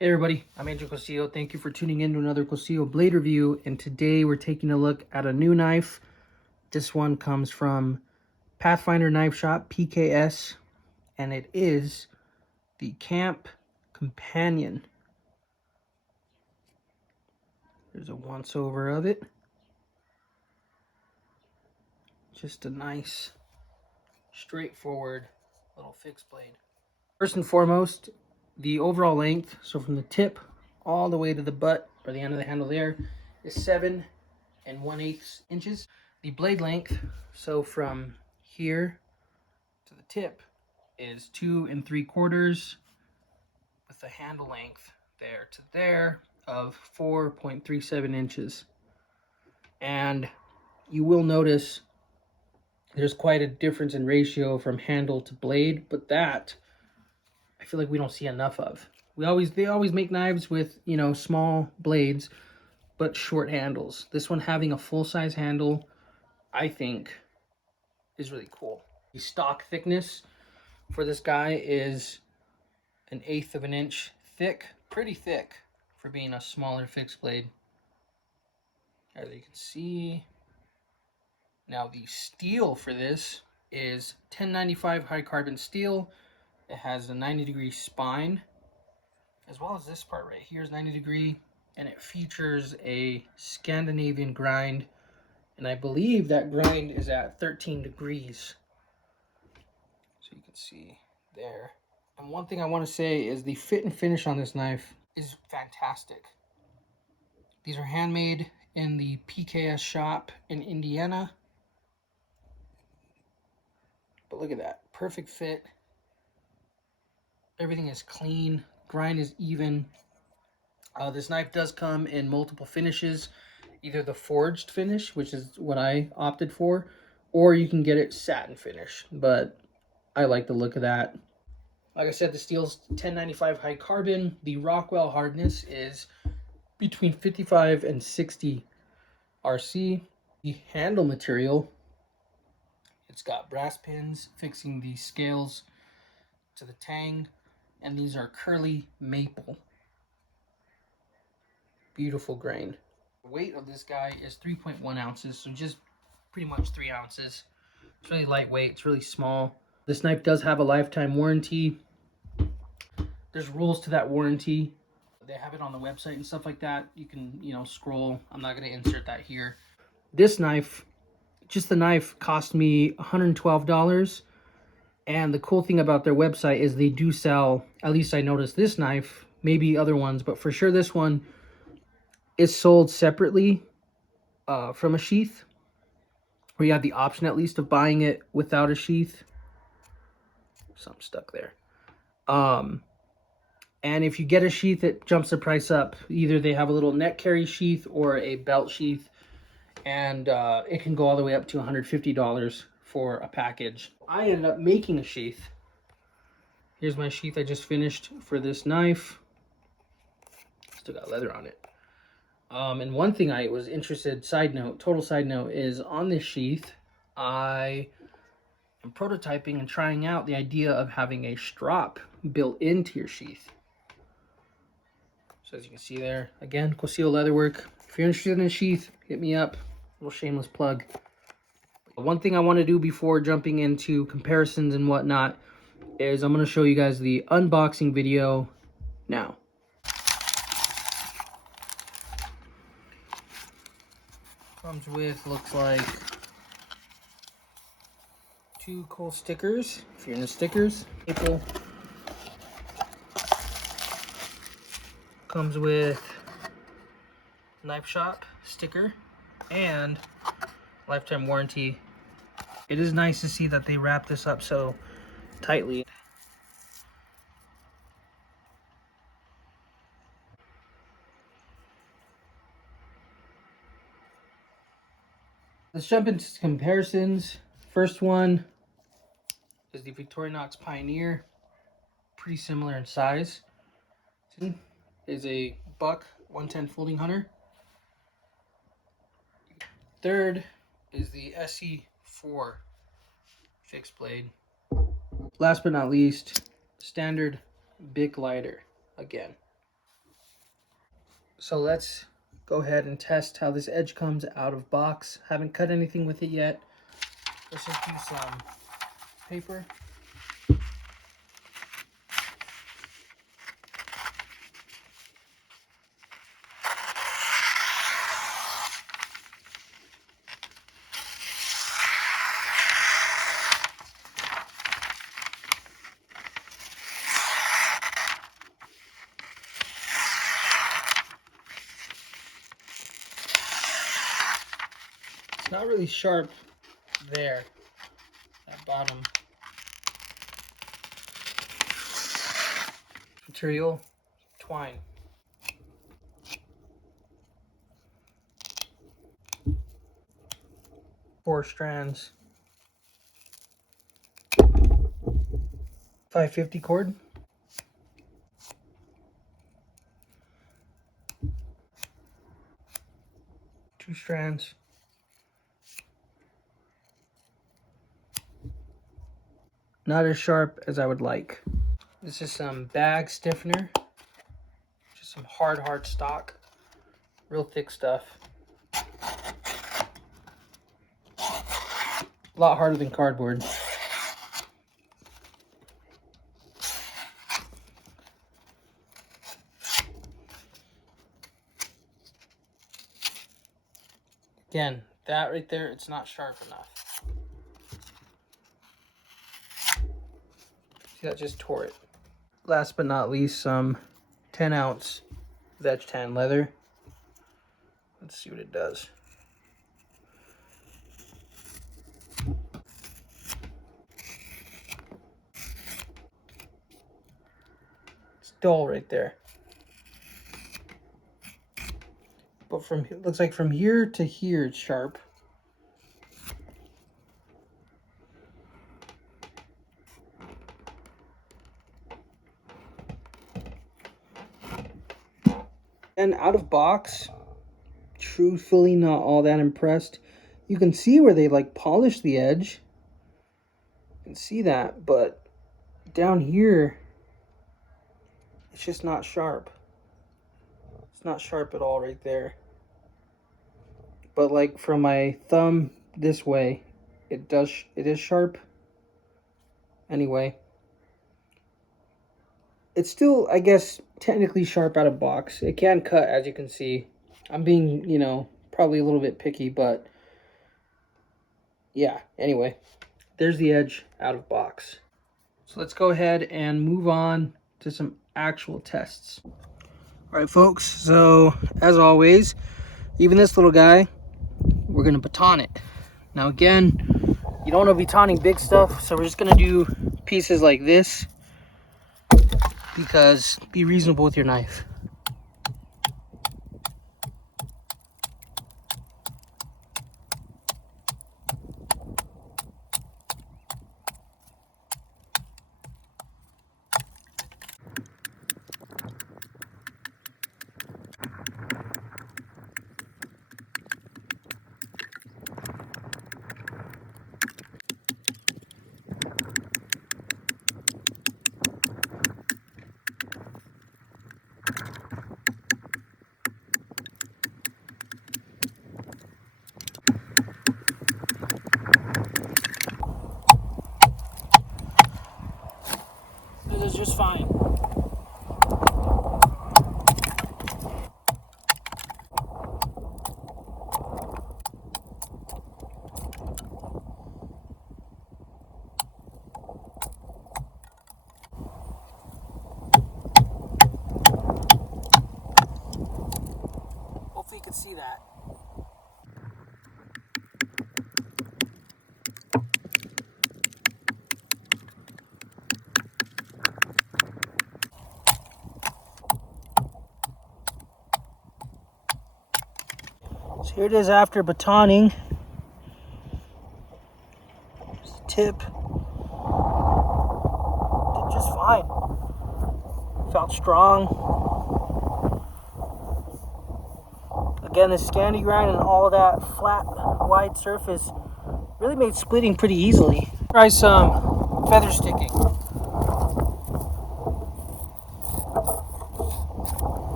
Hey everybody, I'm Angel Cosillo. Thank you for tuning in to another Cosillo blade review. And today we're taking a look at a new knife. This one comes from Pathfinder Knife Shop, PKS, and it is the Camp Companion. There's a once over of it. Just a nice, straightforward little fixed blade. First and foremost, the overall length, so from the tip all the way to the butt, or the end of the handle there, is 7 1/8 inches. The blade length, so from here to the tip, is 2 3/4, with the handle length there to there of 4.37 inches. And you will notice there's quite a difference in ratio from handle to blade, but that I feel like we don't see enough of. They always make knives with, small blades, but short handles. This one having a full-size handle, I think, is really cool. The stock thickness for this guy is 1/8 of an inch thick. Pretty thick for being a smaller fixed blade, as you can see. Now the steel for this is 1095 high carbon steel. It has a 90-degree spine, as well as this part right here is 90-degree, and it features a Scandinavian grind, and I believe that grind is at 13 degrees. So you can see there. And one thing I want to say is the fit and finish on this knife is fantastic. These are handmade in the PKS shop in Indiana. But look at that, perfect fit. Everything is clean, grind is even. This knife does come in multiple finishes, either the forged finish, which is what I opted for, or you can get it satin finish, but I like the look of that. Like I said, the steel's 1095 high carbon. The Rockwell hardness is between 55 and 60 RC. The handle material, it's got brass pins fixing the scales to the tang, and these are curly maple. Beautiful grain. The weight of this guy is 3.1 ounces, so just pretty much 3 ounces. It's really lightweight, it's really small. This knife does have a lifetime warranty. There's rules to that warranty. They have it on the website and stuff like that. You can, scroll. I'm not going to insert that here. This knife, just the knife, cost me $112. And the cool thing about their website is they do sell, at least I noticed this knife, maybe other ones, but for sure this one is sold separately from a sheath, where you have the option at least of buying it without a sheath. Something stuck there. And if you get a sheath, it jumps the price up. Either they have a little neck carry sheath or a belt sheath, and it can go all the way up to $150 for a package. I ended up making a sheath. Here's my sheath I just finished for this knife. Still got leather on it. And one thing I was interested, total side note, is on this sheath, I am prototyping and trying out the idea of having a strap built into your sheath. So as you can see there, again, Cosillo Leatherwork. If you're interested in a sheath, hit me up. A little shameless plug. But one thing I want to do before jumping into comparisons and whatnot is I'm going to show you guys the unboxing video now. Comes with, looks like, 2 cool stickers, if you're into stickers. Maple. Comes with knife shop sticker and lifetime warranty. It is nice to see that they wrap this up so tightly. Let's jump into comparisons. First one is the Victorinox Pioneer. Pretty similar in size. Is a buck 110 folding hunter. Third is the SE4 fixed blade. Last but not least, standard Bic lighter again. So let's go ahead and test how this edge comes out of box. Haven't cut anything with it yet. Let's just do some paper. It's not really sharp there, that bottom material, twine. 4 strands. 550 cord. Two strands. Not as sharp as I would like. This is some bag stiffener. Just some hard stock. Real thick stuff. A lot harder than cardboard. Again, that right there, it's not sharp enough. See, that just tore it. Last but not least, some 10-ounce veg tan leather. Let's see what it does. It's dull right there. But from it looks like from here to here it's sharp. And out of box, truthfully not all that impressed. You can see where they like polished the edge. You can see that, but down here it's just not sharp. It's not sharp at all right there. But like from my thumb this way, it is sharp. Anyway, it's still, I guess, technically sharp out of box. It can cut, as you can see. I'm being, you know, probably a little bit picky, but yeah, anyway, there's the edge out of box. So let's go ahead and move on to some actual tests. All right, folks, so as always, even this little guy, we're gonna baton it. Now again, you don't want to be batoning big stuff, so we're just gonna do pieces like this, because be reasonable with your knife. This is just fine. Hopefully you can see that. So here it is after batoning. There's the tip. Did just fine. Felt strong. Again, the standing grind and all that flat, wide surface really made splitting pretty easily. Try some feather sticking.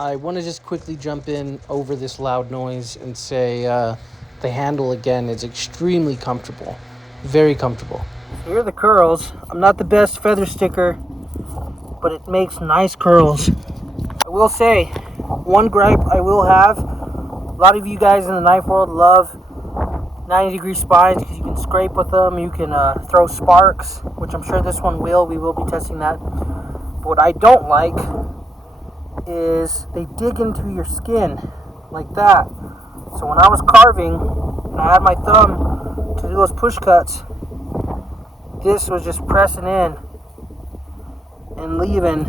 I want to just quickly jump in over this loud noise and say the handle again is extremely comfortable. Very comfortable. Here are the curls. I'm not the best feather sticker, but it makes nice curls. I will say, one gripe I will have, a lot of you guys in the knife world love 90-degree spines because you can scrape with them, you can throw sparks, which I'm sure this one will. We will be testing that. But what I don't like is they dig into your skin like that. So when I was carving and I had my thumb to do those push cuts, this was just pressing in and leaving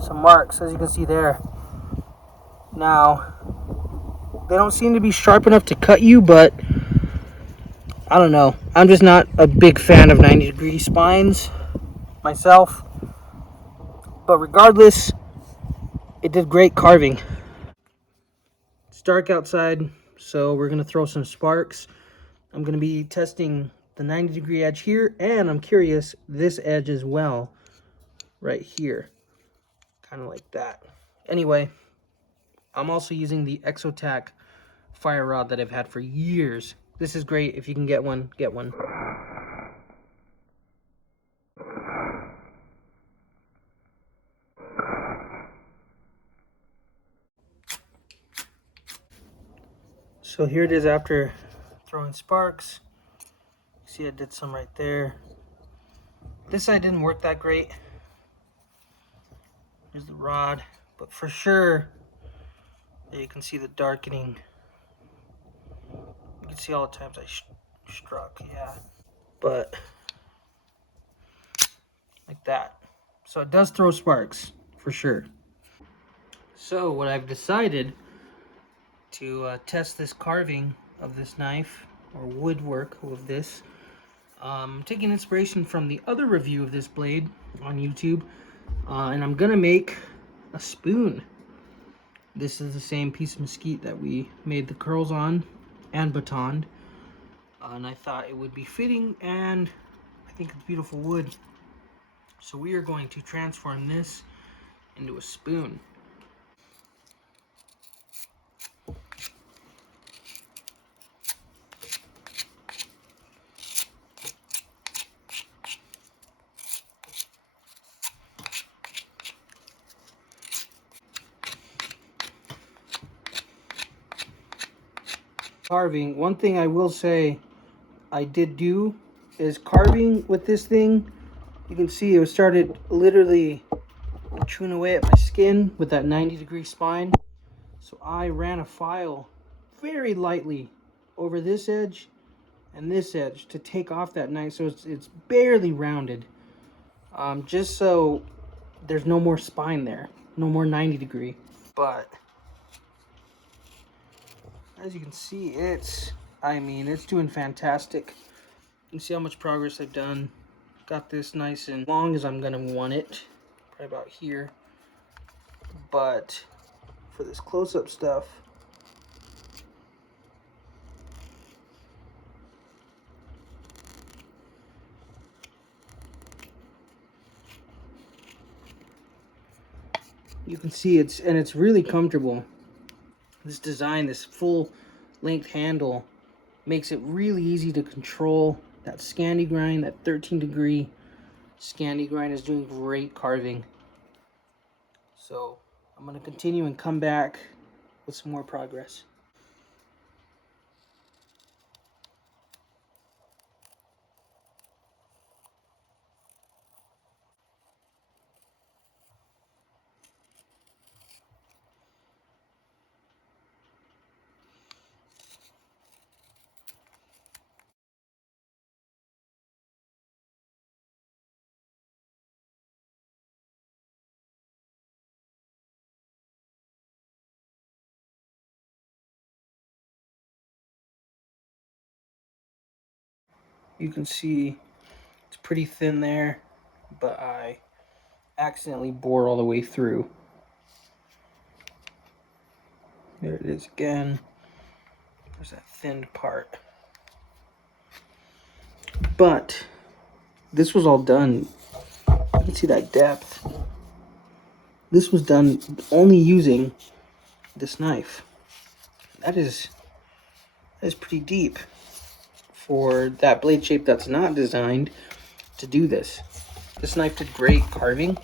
some marks, as you can see there. Now, they don't seem to be sharp enough to cut you, but I don't know. I'm just not a big fan of 90-degree spines myself. But regardless, it did great carving. It's dark outside, so we're going to throw some sparks. I'm going to be testing the 90-degree edge here, and I'm curious, this edge as well, right here. Kind of like that. Anyway, I'm also using the Exotac fire rod that I've had for years. This is great. If you can get one, get one. So here it is after throwing sparks. See, I did some right there. This side didn't work that great. Here's the rod, but for sure, there you can see the darkening. You can see all the times I struck, yeah. But like that. So it does throw sparks, for sure. So what I've decided to test this carving of this knife, or woodwork of this, taking inspiration from the other review of this blade on YouTube, and I'm gonna make a spoon. This is the same piece of mesquite that we made the curls on and batoned, and I thought it would be fitting, and I think it's beautiful wood. So we are going to transform this into a spoon. Carving, one thing I will say I did do is carving with this thing. You can see it started literally chewing away at my skin with that 90-degree spine. So I ran a file very lightly over this edge and this edge to take off that knife, so it's barely rounded, just so there's no more spine there, no more 90-degree. But as you can see, it's doing fantastic. You can see how much progress I've done. Got this nice and long as I'm gonna want it, probably about here. But for this close-up stuff, you can see it's really comfortable. This design, this full length handle, makes it really easy to control. That Scandi grind, that 13-degree Scandi grind, is doing great carving. So I'm going to continue and come back with some more progress. You can see it's pretty thin there, but I accidentally bored all the way through. There it is again. There's that thinned part. But this was all done. You can see that depth. this was done only using this knife. That is pretty deep for that blade shape that's not designed to do this. This knife did great carving.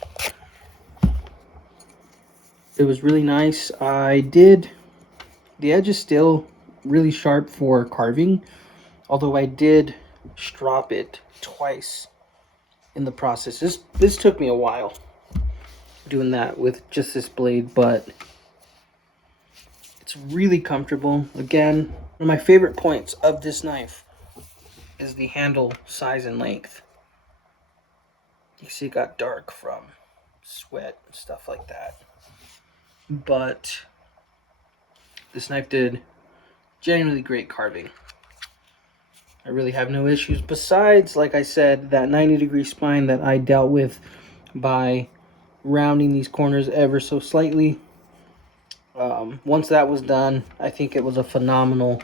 It was really nice. The edge is still really sharp for carving, although I did strop it twice in the process. This took me a while doing that with just this blade, but it's really comfortable. Again, one of my favorite points of this knife is the handle size and length. You see it got dark from sweat and stuff like that. But this knife did genuinely great carving. I really have no issues besides, like I said, that 90-degree spine that I dealt with by rounding these corners ever so slightly. Once that was done, I think it was a phenomenal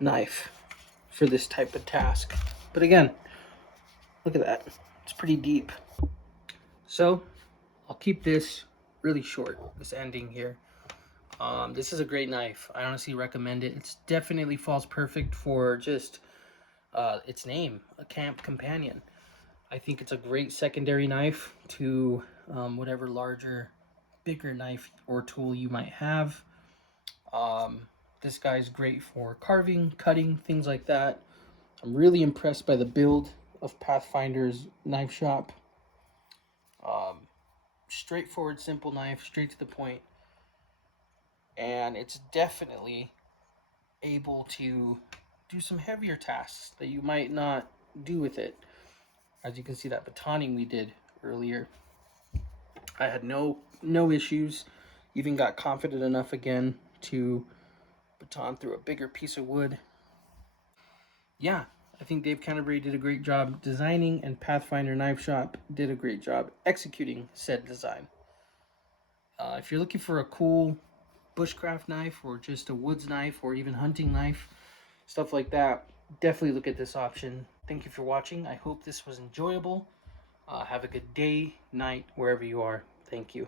knife for this type of task. But again, look at that. It's pretty deep. So I'll keep this really short, this ending here. This is a great knife. I honestly recommend it. It definitely falls perfect for just its name, a camp companion. I think it's a great secondary knife to whatever larger, bigger knife or tool you might have. This guy's great for carving, cutting, things like that. I'm really impressed by the build of Pathfinder's knife shop. Straightforward, simple knife, straight to the point. And it's definitely able to do some heavier tasks that you might not do with it. As you can see, that batoning we did earlier, I had no issues. Even got confident enough again to baton through a bigger piece of wood. Yeah, I think Dave Canterbury did a great job designing, and Pathfinder Knife Shop did a great job executing said design. If you're looking for a cool bushcraft knife, or just a woods knife, or even hunting knife, stuff like that, definitely look at this option. Thank you for watching. I hope this was enjoyable. Have a good day, night, wherever you are. Thank you.